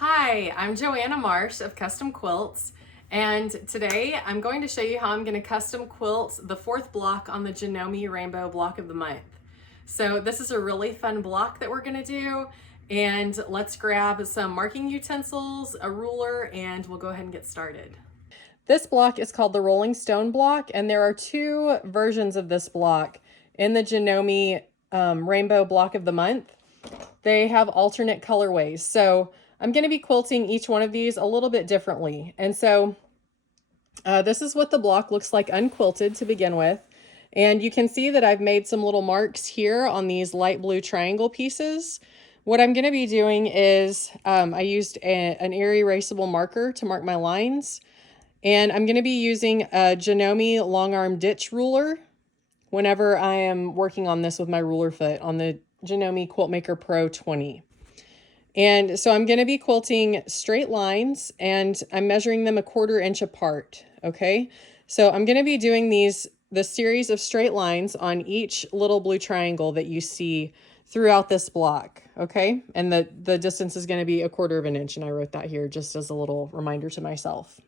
Hi, I'm Joanna Marsh of Custom Quilts, and today I'm going to show you how I'm going to custom quilt the fourth block on the Janome Rainbow Block of the Month. So this is a really fun block that we're going to do, and let's grab some marking utensils, a ruler, and we'll go ahead and get started. This block is called the Rolling Stone block, and there are two versions of this block in the Janome Rainbow Block of the Month. They have alternate colorways, so I'm going to be quilting each one of these a little bit differently. And so this is what the block looks like unquilted to begin with. And you can see that I've made some little marks here on these light blue triangle pieces. What I'm going to be doing is I used an air erasable marker to mark my lines. And I'm going to be using a Janome long arm ditch ruler whenever I am working on this with my ruler foot on the Janome Quilt Maker Pro 20. And so I'm going to be quilting straight lines, and I'm measuring them 1/4 inch apart. Okay, so I'm going to be doing the series of straight lines on each little blue triangle that you see throughout this block. Okay, and the distance is going to be 1/4 inch, and I wrote that here just as a little reminder to myself.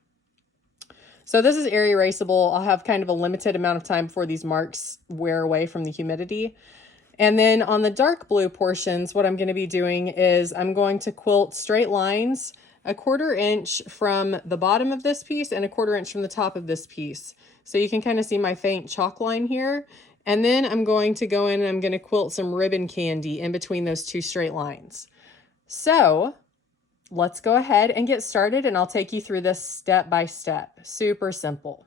So this is air erasable. I'll have kind of a limited amount of time before these marks wear away from the humidity. And then on the dark blue portions, what I'm going to be doing is I'm going to quilt straight lines 1/4 inch from the bottom of this piece and 1/4 inch from the top of this piece. So you can kind of see my faint chalk line here. And then I'm going to go in and I'm going to quilt some ribbon candy in between those two straight lines. So let's go ahead and get started, and I'll take you through this step by step. Super simple.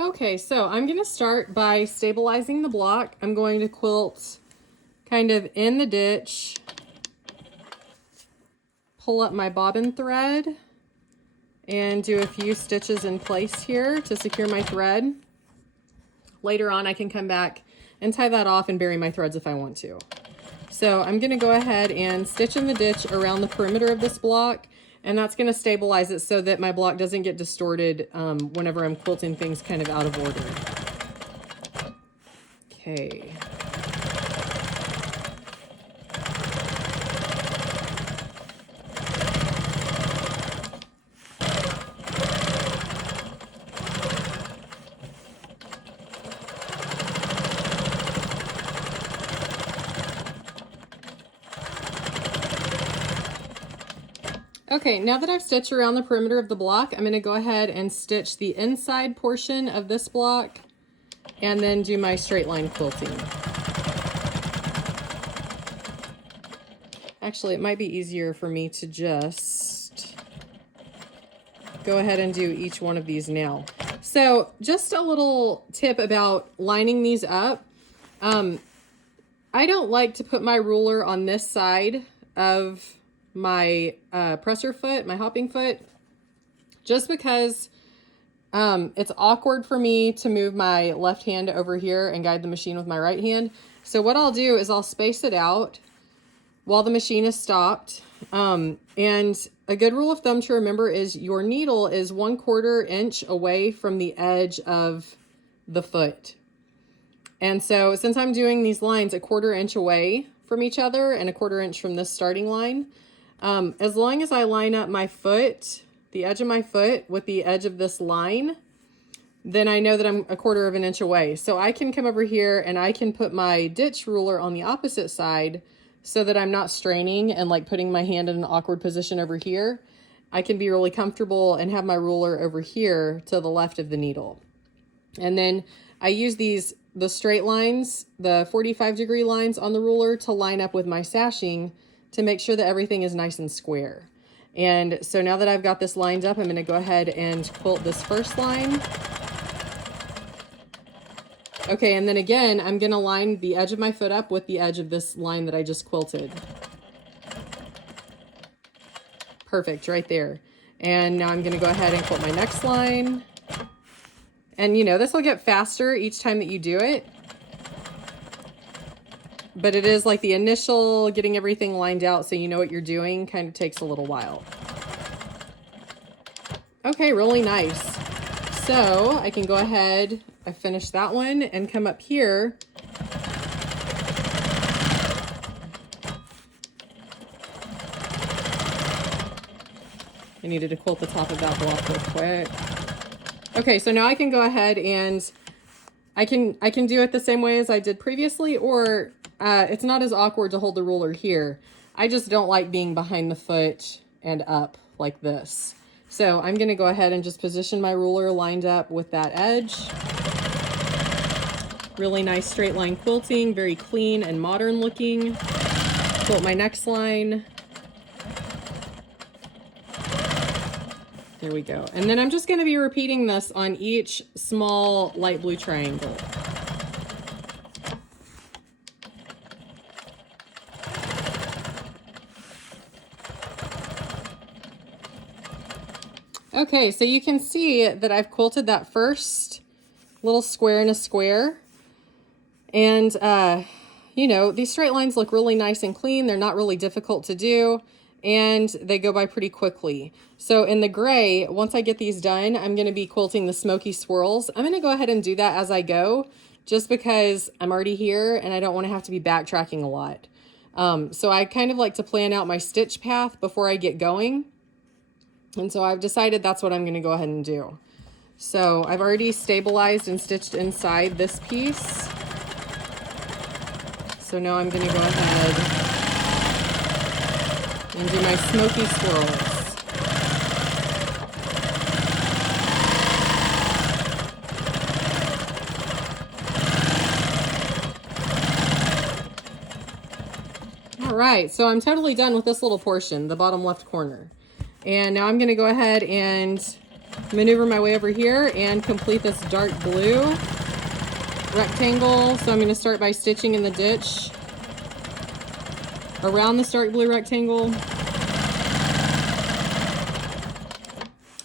Okay, so I'm going to start by stabilizing the block. I'm going to quilt kind of in the ditch, pull up my bobbin thread, and do a few stitches in place here to secure my thread. Later on, I can come back and tie that off and bury my threads if I want to. So I'm going to go ahead and stitch in the ditch around the perimeter of this block, and that's going to stabilize it so that my block doesn't get distorted whenever I'm quilting things kind of out of order. Okay. Okay, now that I've stitched around the perimeter of the block, I'm going to go ahead and stitch the inside portion of this block and then do my straight line quilting. Actually, it might be easier for me to just go ahead and do each one of these now. So just a little tip about lining these up. I don't like to put my ruler on this side of my presser foot, my hopping foot, just because it's awkward for me to move my left hand over here and guide the machine with my right hand. So what I'll do is I'll space it out while the machine is stopped. And a good rule of thumb to remember is your needle is 1/4 inch away from the edge of the foot. And so since I'm doing these lines 1/4 inch away from each other and 1/4 inch from this starting line, as long as I line up my foot, the edge of my foot with the edge of this line, then I know that I'm 1/4 inch away. So I can come over here and I can put my ditch ruler on the opposite side so that I'm not straining and like putting my hand in an awkward position over here. I can be really comfortable and have my ruler over here to the left of the needle. And then I use the straight lines, the 45-degree lines on the ruler to line up with my sashing to make sure that everything is nice and square. And so now that I've got this lined up, I'm going to go ahead and quilt this first line. Okay, and then again, I'm going to line the edge of my foot up with the edge of this line that I just quilted. Perfect, right there. And now I'm going to go ahead and quilt my next line. And you know, this will get faster each time that you do it. But it is like the initial getting everything lined out so you know what you're doing kind of takes a little while. Okay, really nice. So I can go ahead, I finished that one, and come up here I needed to quilt the top of that block real quick. Okay, so now I can go ahead and I can do it the same way as I did previously, or it's not as awkward to hold the ruler here. I just don't like being behind the foot and up like this. So I'm gonna go ahead and just position my ruler lined up with that edge. Really nice straight line quilting, very clean and modern looking. Quilt my next line. There we go. And then I'm just going to be repeating this on each small light blue triangle. Okay, so you can see that I've quilted that first little square in a square. And, you know, these straight lines look really nice and clean. They're not really difficult to do, and they go by pretty quickly. So in the gray, once I get these done, I'm going to be quilting the smoky swirls. I'm going to go ahead and do that as I go, just because I'm already here and I don't want to have to be backtracking a lot. So I kind of like to plan out my stitch path before I get going. And so I've decided that's what I'm going to go ahead and do. So I've already stabilized and stitched inside this piece. So now I'm going to go ahead and do my smoky swirls. All right, so I'm totally done with this little portion, the bottom left corner. And now I'm going to go ahead and maneuver my way over here and complete this dark blue rectangle. So I'm going to start by stitching in the ditch around this dark blue rectangle.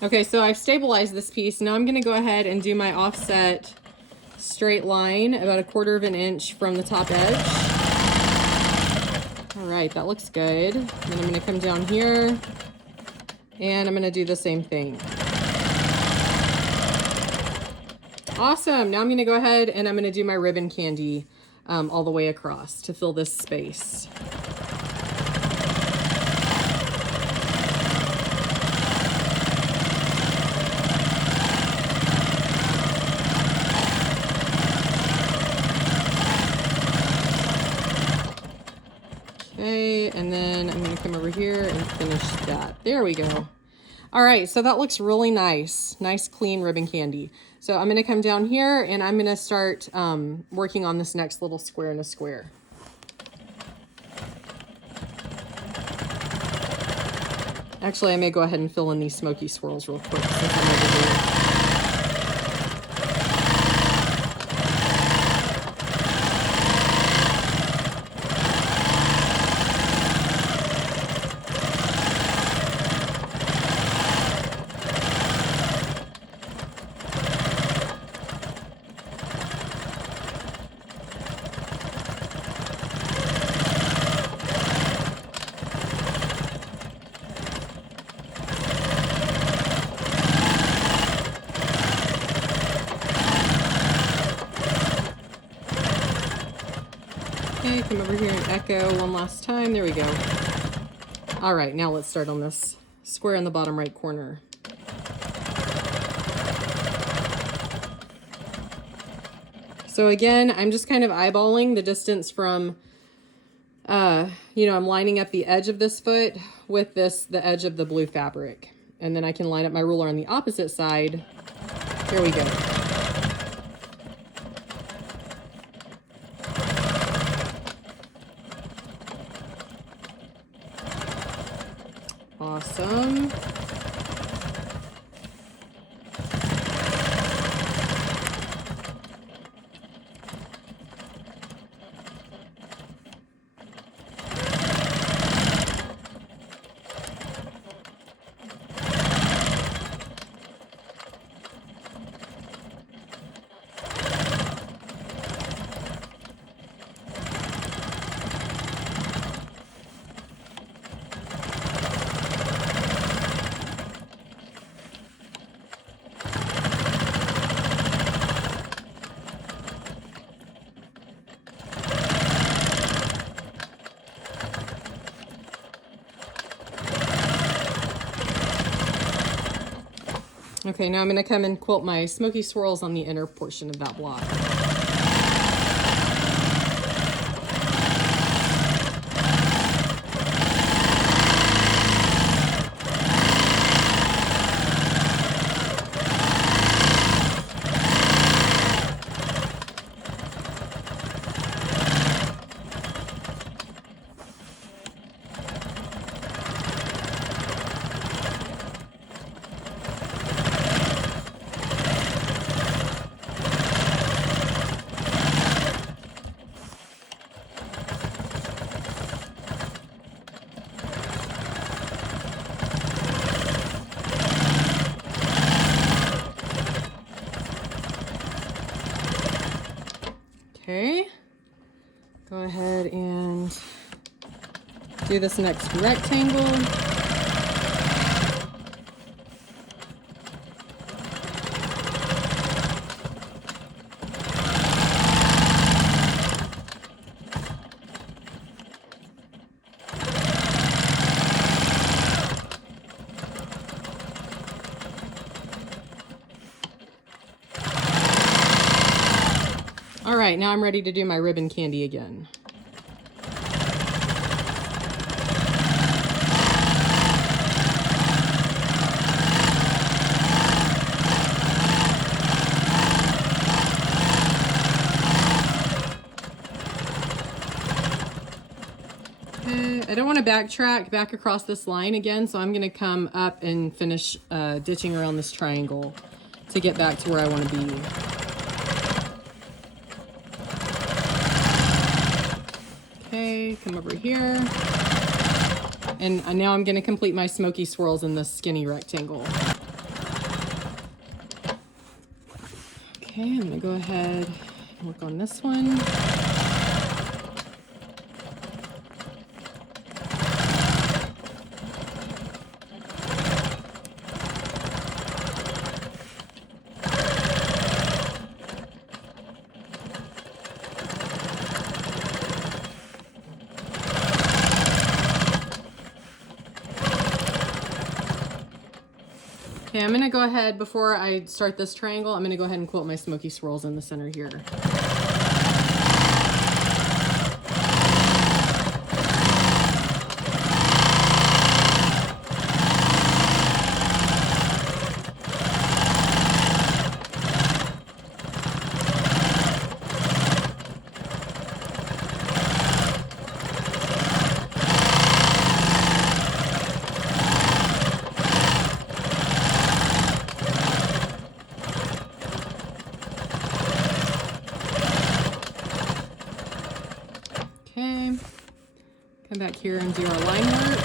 Okay, so I've stabilized this piece. Now I'm going to go ahead and do my offset straight line about 1/4 inch from the top edge. All right, that looks good. Then I'm going to come down here and I'm going to do the same thing. Awesome. Now I'm going to go ahead and I'm going to do my ribbon candy all the way across to fill this space. Okay, and then I'm going to come over here and finish that. There we go. All right, so that looks really nice. Nice, clean ribbon candy. So I'm going to come down here and I'm going to start working on this next little square in a square. Actually, I may go ahead and fill in these smoky swirls real quick since I'm over here. Okay, come over here and echo one last time. There we go. All right, now let's start on this square in the bottom right corner. So again, I'm just kind of eyeballing the distance from, you know, I'm lining up the edge of this foot with the edge of the blue fabric. And then I can line up my ruler on the opposite side. Here we go. Awesome. Okay, now I'm gonna come and quilt my smoky swirls on the inner portion of that block. Okay, go ahead and do this next rectangle. All right, now I'm ready to do my ribbon candy again. Okay, I don't want to backtrack back across this line again, so I'm going to come up and finish ditching around this triangle to get back to where I want to be. Okay, come over here. And now I'm going to complete my smoky swirls in this skinny rectangle. Okay, I'm going to go ahead and work on this one. Okay, I'm gonna go ahead, before I start this triangle, I'm gonna go ahead and quilt my smoky swirls in the center here. Okay, come back here and do our line work.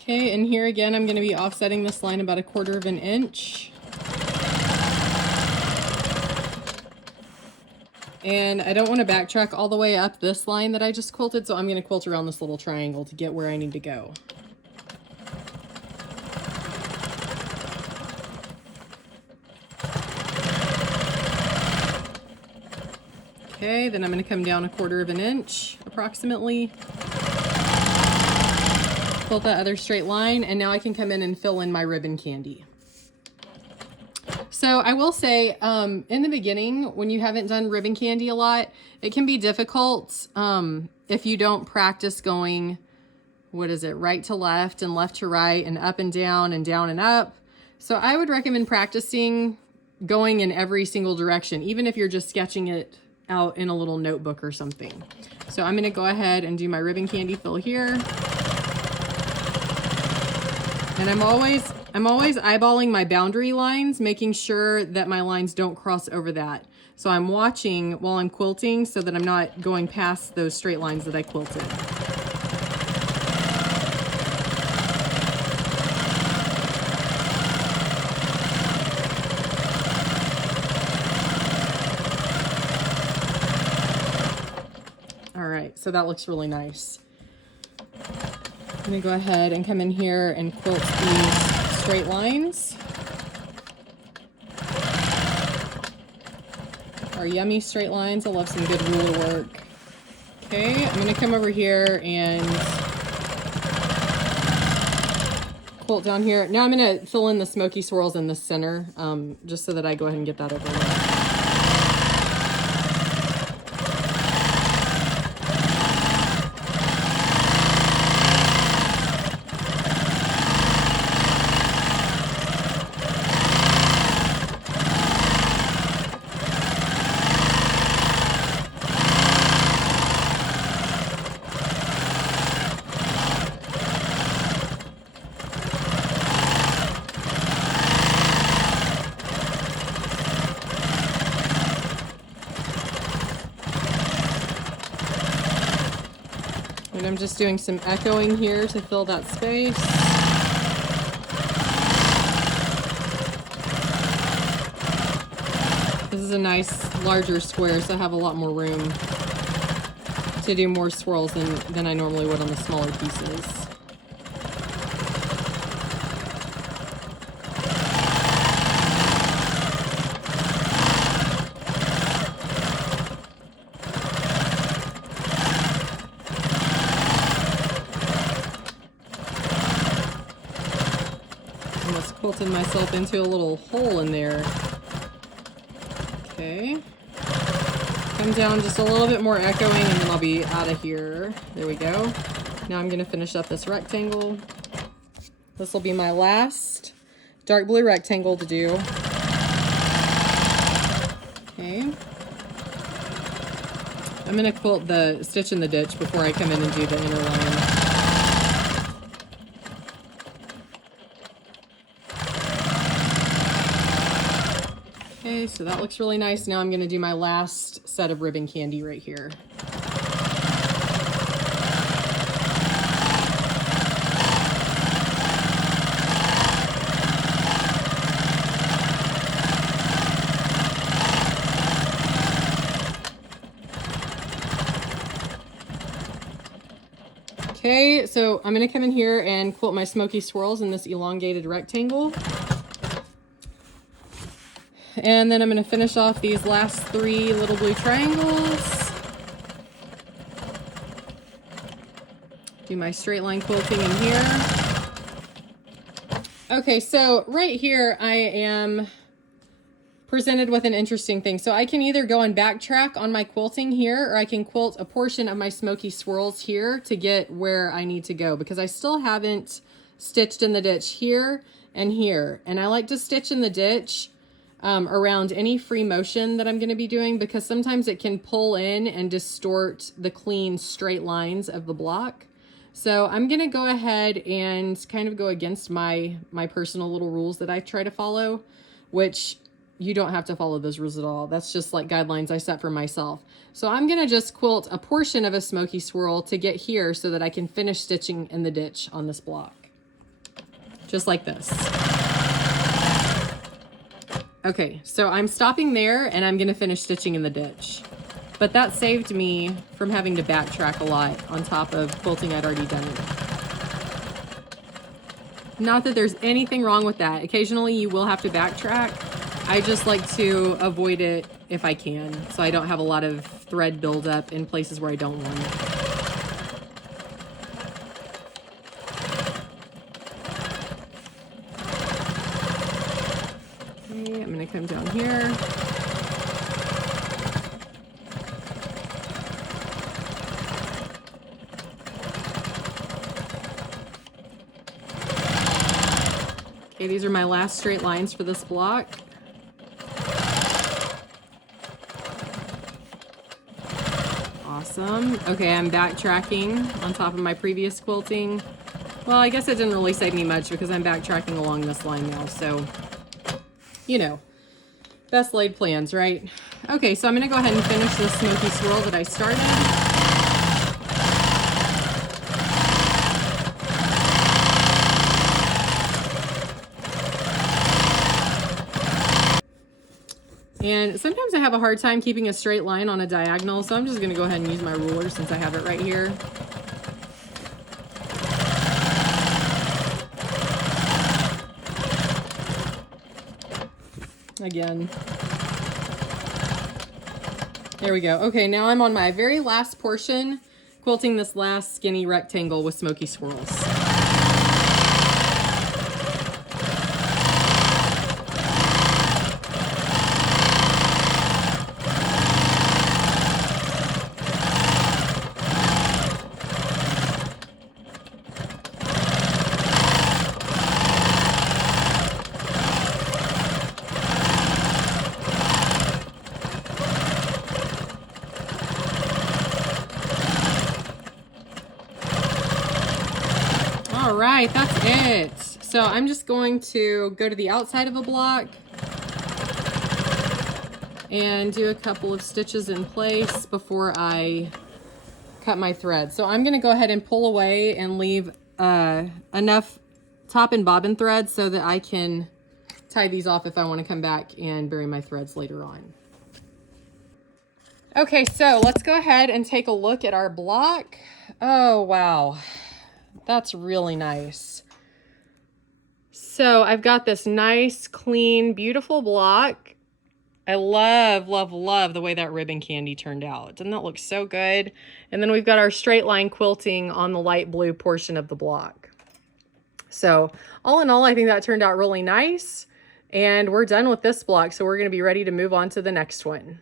Okay, and here again, I'm going to be offsetting this line about 1/4 of an inch. And I don't want to backtrack all the way up this line that I just quilted, so I'm going to quilt around this little triangle to get where I need to go. Okay, then I'm going to come down 1/4 of an inch approximately. Quilt that other straight line, and now I can come in and fill in my ribbon candy. So I will say, in the beginning, when you haven't done ribbon candy a lot, it can be difficult if you don't practice going, right to left and left to right and up and down and up. So I would recommend practicing going in every single direction, even if you're just sketching it out in a little notebook or something. So I'm going to go ahead and do my ribbon candy fill here. And I'm always eyeballing my boundary lines, making sure that my lines don't cross over that. So I'm watching while I'm quilting so that I'm not going past those straight lines that I quilted. All right, so that looks really nice. I'm gonna go ahead and come in here and quilt these straight lines. Our yummy straight lines. I love some good ruler work. Okay, I'm gonna come over here and quilt down here. Now I'm gonna fill in the smoky swirls in the center, just so that I go ahead and get that over with. And I'm just doing some echoing here to fill that space. This is a nice larger square, so I have a lot more room to do more swirls than I normally would on the smaller pieces. Quilted myself into a little hole in there. Okay. Come down just a little bit more echoing and then I'll be out of here. There we go. Now I'm gonna finish up this rectangle. This will be my last dark blue rectangle to do. Okay. I'm gonna quilt the stitch in the ditch before I come in and do the inner line. Okay, so that looks really nice. Now I'm going to do my last set of ribbon candy right here. Okay, so I'm going to come in here and quilt my smoky swirls in this elongated rectangle. And then I'm going to finish off these last 3 little blue triangles. Do my straight line quilting in here. Okay, so right here I am presented with an interesting thing. So I can either go and backtrack on my quilting here, or I can quilt a portion of my smoky swirls here to get where I need to go, because I still haven't stitched in the ditch here and here. And I like to stitch in the ditch around any free motion that I'm going to be doing, because sometimes it can pull in and distort the clean straight lines of the block. So I'm going to go ahead and kind of go against my personal little rules that I try to follow, which you don't have to follow those rules at all. That's just like guidelines I set for myself. So I'm going to just quilt a portion of a smoky swirl to get here so that I can finish stitching in the ditch on this block. Just like this. Okay, so I'm stopping there and I'm gonna finish stitching in the ditch. But that saved me from having to backtrack a lot on top of quilting I'd already done. Not that there's anything wrong with that. Occasionally you will have to backtrack. I just like to avoid it if I can, so I don't have a lot of thread buildup in places where I don't want it. I'm going to come down here. Okay, these are my last straight lines for this block. Awesome. Okay, I'm backtracking on top of my previous quilting. Well, I guess it didn't really save me much because I'm backtracking along this line now, so you know, best laid plans, right? Okay, so I'm going to go ahead and finish this smoky swirl that I started. And sometimes I have a hard time keeping a straight line on a diagonal, so I'm just going to go ahead and use my ruler since I have it right here. again. There we go. Okay, now I'm on my very last portion, quilting this last skinny rectangle with smoky swirls. All right, that's it. So I'm just going to go to the outside of a block and do a couple of stitches in place before I cut my thread. So I'm gonna go ahead and pull away and leave enough top and bobbin thread so that I can tie these off if I want to come back and bury my threads later on. Okay, so let's go ahead and take a look at our block. Oh, wow. That's really nice. So I've got this nice, clean, beautiful block. I love, love, love the way that ribbon candy turned out. Doesn't that look so good? And then we've got our straight line quilting on the light blue portion of the block. So all in all, I think that turned out really nice. And we're done with this block, so we're going to be ready to move on to the next one.